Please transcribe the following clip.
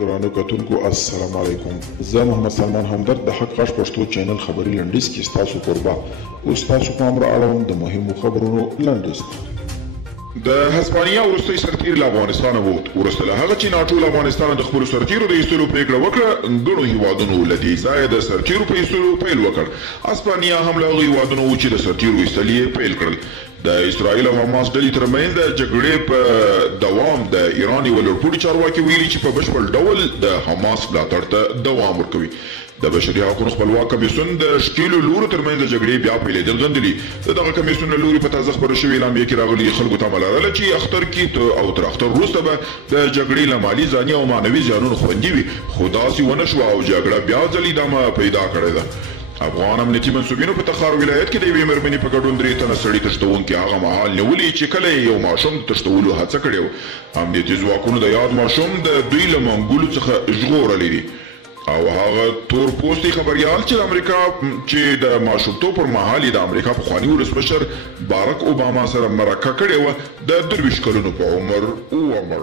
درانه کتونکو السلام علیکم. زه محمد سلمان همدرد د حق غږ پښتو چینل خبري لنډیز کې ستاسو قربا اوس تاسو پام را اړوم د مهمو خبرونو لنډیز. د هسپانیا وروستی سرتیر له افغانستانه ووت. وروسته له هغه چې ناټو له افغانستانه د خپلو سرتیرو د ایستلو پرېکړه وکړه، ګڼو هیوادونو له دې ځایه د سرتیرو په ایستلو پیل وکړ. هسپانیا هم له هغو هیوادونو و چې د سرتیرو ایستل یې پیل کړل. د اسرائیل او حماس ډلې ترمنځ د جګړې په دوام د ایران یوه لوړپوړي چارواکي ویلي چې په بشپړ ډول د حماس ملاتړ ته دوام ورکوي. د بشري حقونو خپلواک کمیسیون د ښکېلو لورو ترمنځ د جګړې بیا پیلېدل غندلي. د دغه کمیسیون له لوري په تازه خپره شوې اعلامیه کې راغلي خلکو ته امر لرله چې اختر کې او تر اختر وروسته به د جګړې له مالي ځاني او معنوي زیانونو خوندي وي، خو داسې ونه شوه او جګړه بیا ځلې ادامه پیدا کړې ده. افغان امنیتي منصوبینو په تخار ولایت کې د یوې مېرمنې په ګډون 3 تنه سړي تښتوونکي هغه مهال نیولي چې کله یې یو ماشوم د تښتولو هڅه کړې وه. امنیتي ځواکونو د یاد ماشوم د دوی له منګولو څخه ژغورلی دی او هغه تور پوستي خبریال چې د امریکا چې د ماشومتوب پر مهال یې د امریکا پخواني ولسمشر بارک اوباما سره مرکه کړې وه د 23 کلونو په عمر ومړ.